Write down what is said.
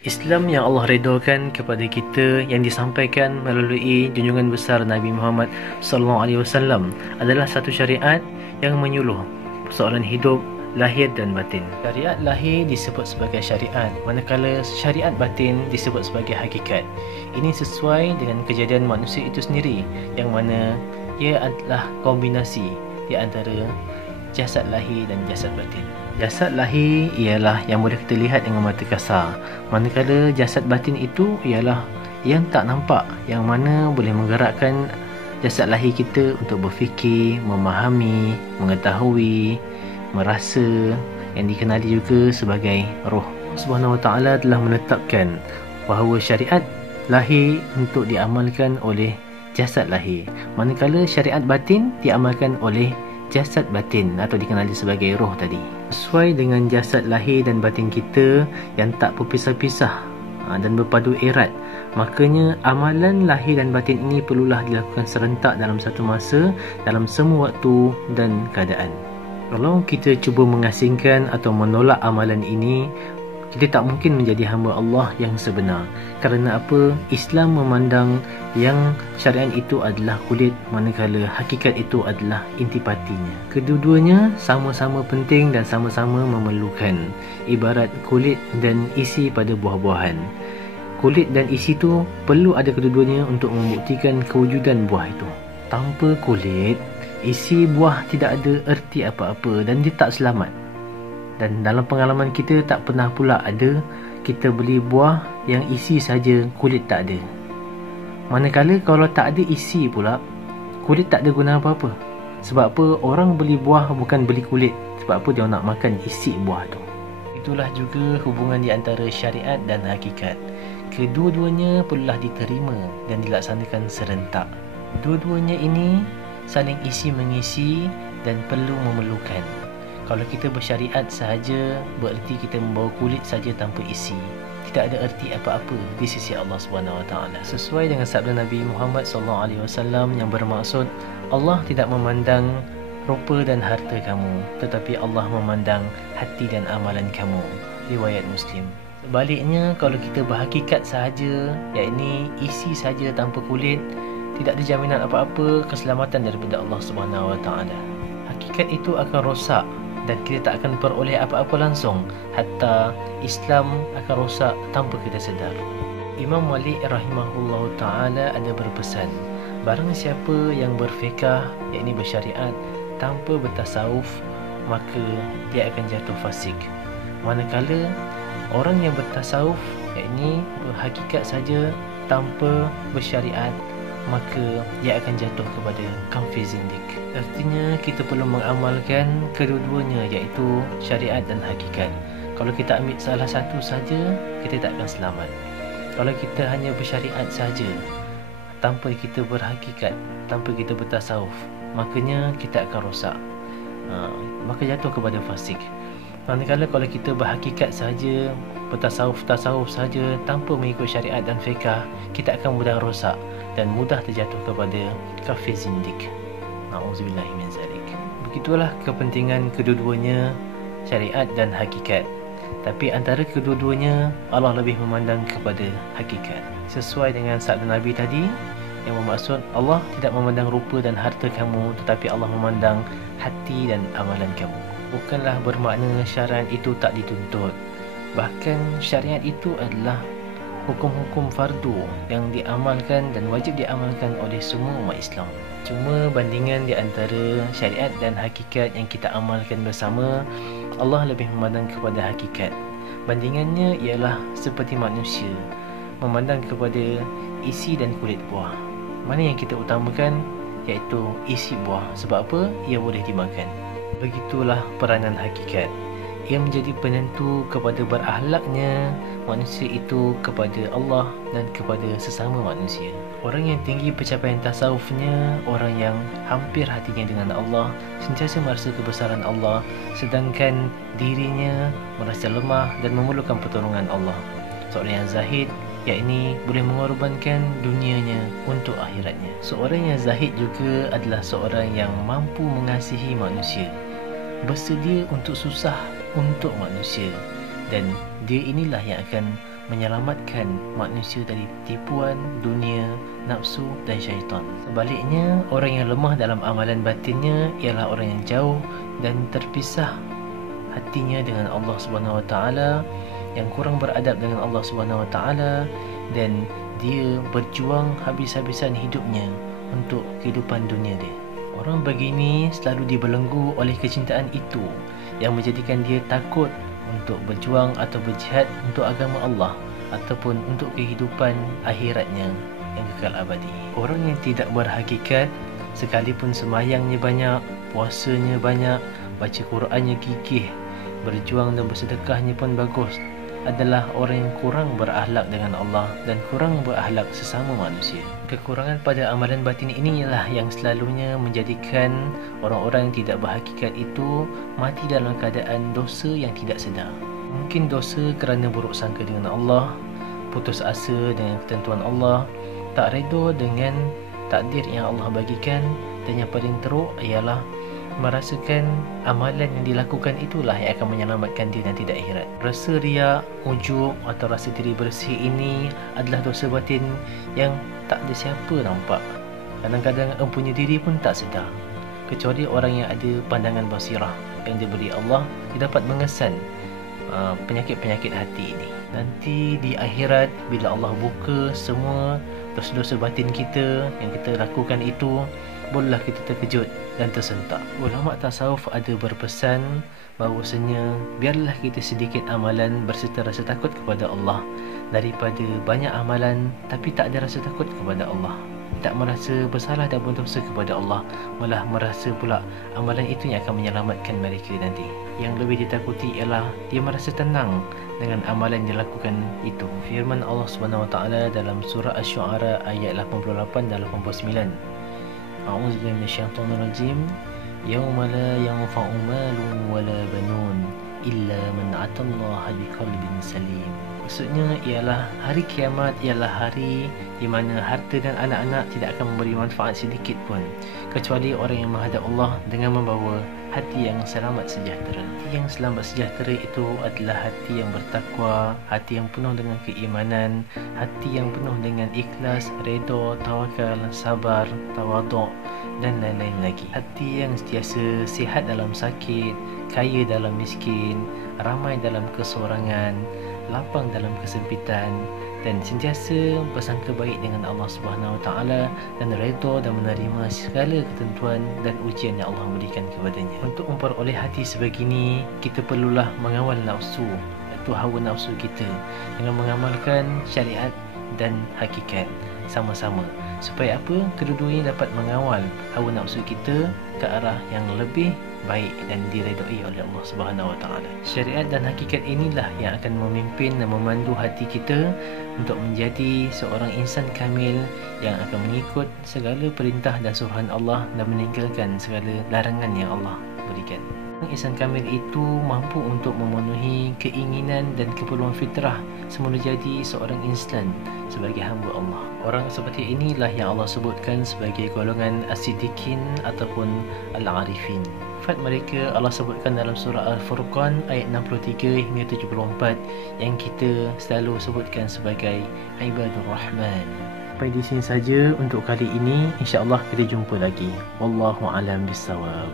Islam yang Allah redokan kepada kita yang disampaikan melalui junjungan besar Nabi Muhammad SAW adalah satu syariat yang menyuluh persoalan hidup, lahir dan batin. Syariat lahir disebut sebagai syariat, manakala syariat batin disebut sebagai hakikat. Ini sesuai dengan kejadian manusia itu sendiri, yang mana ia adalah kombinasi di antara jasad lahir dan jasad batin. Jasad lahir ialah yang boleh kita lihat dengan mata kasar, manakala jasad batin itu ialah yang tak nampak, yang mana boleh menggerakkan jasad lahir kita untuk berfikir, memahami, mengetahui, merasa, yang dikenali juga sebagai roh. Allah Subhanahu Wa Taala telah menetapkan bahawa syariat lahir untuk diamalkan oleh jasad lahir, manakala syariat batin diamalkan oleh jasad batin atau dikenali sebagai roh tadi. Sesuai dengan jasad lahir dan batin kita yang tak berpisah-pisah dan berpadu erat, makanya amalan lahir dan batin ini perlulah dilakukan serentak dalam satu masa, dalam semua waktu dan keadaan. Kalau kita cuba mengasingkan atau menolak amalan ini, kita tak mungkin menjadi hamba Allah yang sebenar. Kerana apa? Islam memandang yang syariat itu adalah kulit, manakala hakikat itu adalah intipatinya. Kedua-duanya sama-sama penting dan sama-sama memerlukan. Ibarat kulit dan isi pada buah-buahan. Kulit dan isi itu perlu ada kedua-duanya untuk membuktikan kewujudan buah itu. Tanpa kulit, isi buah tidak ada erti apa-apa dan dia tak selamat. Dan dalam pengalaman kita tak pernah pula ada kita beli buah yang isi saja, kulit tak ada. Manakala kalau tak ada isi pula, kulit tak ada guna apa-apa. Sebab apa? Orang beli buah bukan beli kulit. Sebab apa? Dia nak makan isi buah tu. Itulah juga hubungan di antara syariat dan hakikat. Kedua-duanya perlulah diterima dan dilaksanakan serentak. Dua-duanya ini saling isi mengisi dan perlu memerlukan. Kalau kita bersyariat sahaja, bererti kita membawa kulit saja tanpa isi. Tidak ada erti apa-apa di sisi Allah SWT. Sesuai dengan sabda Nabi Muhammad SAW yang bermaksud, Allah tidak memandang rupa dan harta kamu, tetapi Allah memandang hati dan amalan kamu. Riwayat Muslim. Sebaliknya, kalau kita berhakikat sahaja, yakni isi saja tanpa kulit, tidak ada jaminan apa-apa keselamatan daripada Allah SWT. Hakikat itu akan rosak dan kita tak akan peroleh apa-apa langsung, hatta Islam akan rosak tanpa kita sedar. Imam Malik rahimahullah ta'ala ada berpesan, barang siapa yang berfiqah, yakni bersyariat, tanpa bertasawuf, maka dia akan jatuh fasik. Manakala orang yang bertasawuf, yakni berhakikat saja tanpa bersyariat, maka dia akan jatuh kepada kafir zindik. Artinya kita perlu mengamalkan kedua-duanya, iaitu syariat dan hakikat. Kalau kita ambil salah satu saja, kita tak akan selamat. Kalau kita hanya bersyariat saja tanpa kita berhakikat, tanpa kita bertasawuf, makanya kita akan rosak, maka jatuh kepada fasik. Manakala kalau kita berhakikat saja, bertasawuf saja tanpa mengikut syariat dan fiqah, kita akan mudah rosak dan mudah terjatuh kepada kafir zindik. Na'udzubillahi min zalik. Begitulah kepentingan kedua-duanya, syariat dan hakikat. Tapi antara kedua-duanya, Allah lebih memandang kepada hakikat. Sesuai dengan sabda Nabi tadi, yang bermaksud Allah tidak memandang rupa dan harta kamu, tetapi Allah memandang hati dan amalan kamu. Bukanlah bermakna syariat itu tak dituntut. Bahkan syariat itu adalah hukum-hukum fardu yang diamalkan dan wajib diamalkan oleh semua umat Islam. Cuma bandingan di antara syariat dan hakikat yang kita amalkan bersama, Allah lebih memandang kepada hakikat. Bandingannya ialah seperti manusia memandang kepada isi dan kulit buah. Mana yang kita utamakan? Iaitu isi buah. Sebab apa? Ia boleh dimakan. Begitulah peranan hakikat. Ia menjadi penentu kepada berakhlaknya manusia itu kepada Allah dan kepada sesama manusia. Orang yang tinggi pencapaian tasawufnya, orang yang hampir hatinya dengan Allah, sentiasa merasa kebesaran Allah, sedangkan dirinya merasa lemah dan memerlukan pertolongan Allah. Seorang yang zahid, yakni boleh mengorbankan dunianya untuk akhiratnya. Seorang yang zahid juga adalah seorang yang mampu mengasihi manusia, bersedia untuk susah untuk manusia, dan dia inilah yang akan menyelamatkan manusia dari tipuan dunia, nafsu dan syaitan. Sebaliknya, orang yang lemah dalam amalan batinnya ialah orang yang jauh dan terpisah hatinya dengan Allah Subhanahu Wa Taala, yang kurang beradab dengan Allah Subhanahu Wa Taala, dan dia berjuang habis-habisan hidupnya untuk kehidupan dunia dia. Orang begini selalu dibelenggu oleh kecintaan itu yang menjadikan dia takut untuk berjuang atau berjihad untuk agama Allah ataupun untuk kehidupan akhiratnya yang kekal abadi. Orang yang tidak berhakikat, sekalipun sembahyangnya banyak, puasanya banyak, baca Qurannya gigih, berjuang dan bersedekahnya pun bagus, adalah orang yang kurang berakhlak dengan Allah dan kurang berakhlak sesama manusia. Kekurangan pada amalan batin ini ialah yang selalunya menjadikan orang-orang yang tidak berhakikat itu mati dalam keadaan dosa yang tidak sedar. Mungkin dosa kerana buruk sangka dengan Allah, putus asa dengan ketentuan Allah, tak redha dengan takdir yang Allah bagikan, dan yang paling teruk ialah merasakan amalan yang dilakukan itulah yang akan menyelamatkan dia nanti di akhirat. Rasa riak, ujub atau rasa diri bersih ini adalah dosa batin yang tak ada siapa nampak. Kadang-kadang empunya diri pun tak sedar. Kecuali orang yang ada pandangan basirah yang diberi Allah, dia dapat mengesan penyakit-penyakit hati ini. Nanti di akhirat, bila Allah buka semua dosa-dosa batin kita yang kita lakukan itu, bolehlah kita terkejut dan tersentak. Ulama tasawuf ada berpesan bahawasanya biarlah kita sedikit amalan berserta rasa takut kepada Allah daripada banyak amalan tapi tak ada rasa takut kepada Allah, tak merasa bersalah dan berdosa kepada Allah, malah merasa pula amalan itu yang akan menyelamatkan mereka nanti. Yang lebih ditakuti ialah dia merasa tenang dengan amalan yang dilakukan itu. Firman Allah Subhanahu Wa Taala dalam surah Asy-Syu'ara ayat 88 dan 89. A'udzubillahi minasyaitonir rajim. Yauma la yanfa'u malun wala banun illa man atallaha biqalbin salim. Maksudnya ialah hari kiamat ialah hari di mana harta dan anak-anak tidak akan memberi manfaat sedikit pun kecuali orang yang menghadap Allah dengan membawa hati yang selamat sejahtera. Hati yang selamat sejahtera itu adalah hati yang bertakwa, hati yang penuh dengan keimanan, hati yang penuh dengan ikhlas, redha, tawakal, sabar, tawaduk dan lain-lain lagi. Hati yang sentiasa sihat dalam sakit, kaya dalam miskin, ramai dalam kesorangan, lapang dalam kesempitan, dan sentiasa bersangka baik dengan Allah Subhanahu Wa Taala dan redha dan menerima segala ketentuan dan ujian yang Allah berikan kepadanya. Untuk memperoleh hati sebegini, kita perlulah mengawal nafsu, iaitu hawa nafsu kita, dengan mengamalkan syariat dan hakikat sama-sama, supaya apa? Kedua-duanya dapat mengawal hawa nafsu kita ke arah yang lebih baik dan diredai oleh Allah Subhanahu Wa Taala. Syariat dan hakikat inilah yang akan memimpin dan memandu hati kita untuk menjadi seorang insan kamil yang akan mengikut segala perintah dan suruhan Allah dan meninggalkan segala larangan yang Allah berikan. Insan kamil itu mampu untuk memenuhi keinginan dan keperluan fitrah semula jadi seorang insan sebagai hamba Allah. Orang seperti inilah yang Allah sebutkan sebagai golongan as-siddiqin ataupun al-arifin. Sifat mereka Allah sebutkan dalam surah Al-Furqan ayat 63 hingga 74 yang kita selalu sebutkan sebagai ibadur rahman. Sampai di sini saja untuk kali ini. InsyaAllah kita jumpa lagi. Wallahu a'lam bissawab.